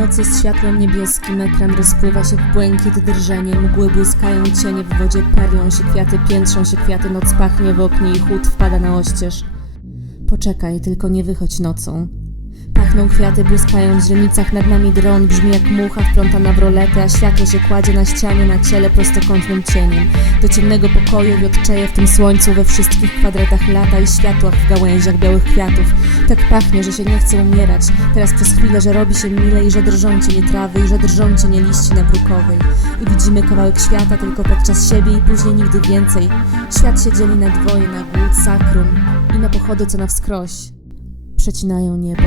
nocy z światłem niebieskim ekran rozpływa się w błękit drżenie, mgły błyskają cienie w wodzie, perlą się kwiaty, piętrzą się kwiaty, noc pachnie w oknie i chłód wpada na oścież. Poczekaj, tylko nie wychodź nocą. Pachną kwiaty, błyskają w źrenicach, nad nami dron brzmi jak mucha wplątana w roletę, a światło się kładzie na ścianie, na ciele prostokątnym cieniem. Do ciemnego pokoju wiotczeje w tym słońcu we wszystkich kwadratach lata i światłach w gałęziach białych kwiatów. Tak pachnie, że się nie chce umierać. Teraz przez chwilę, że robi się mile i że drżą cię nie trawy i że drżą cię nie liści na brukowej. I widzimy kawałek świata tylko podczas siebie i później nigdy więcej. Świat się dzieli na dwoje, na głód, sakrum i na pochody, co na wskroś przecinają niebo.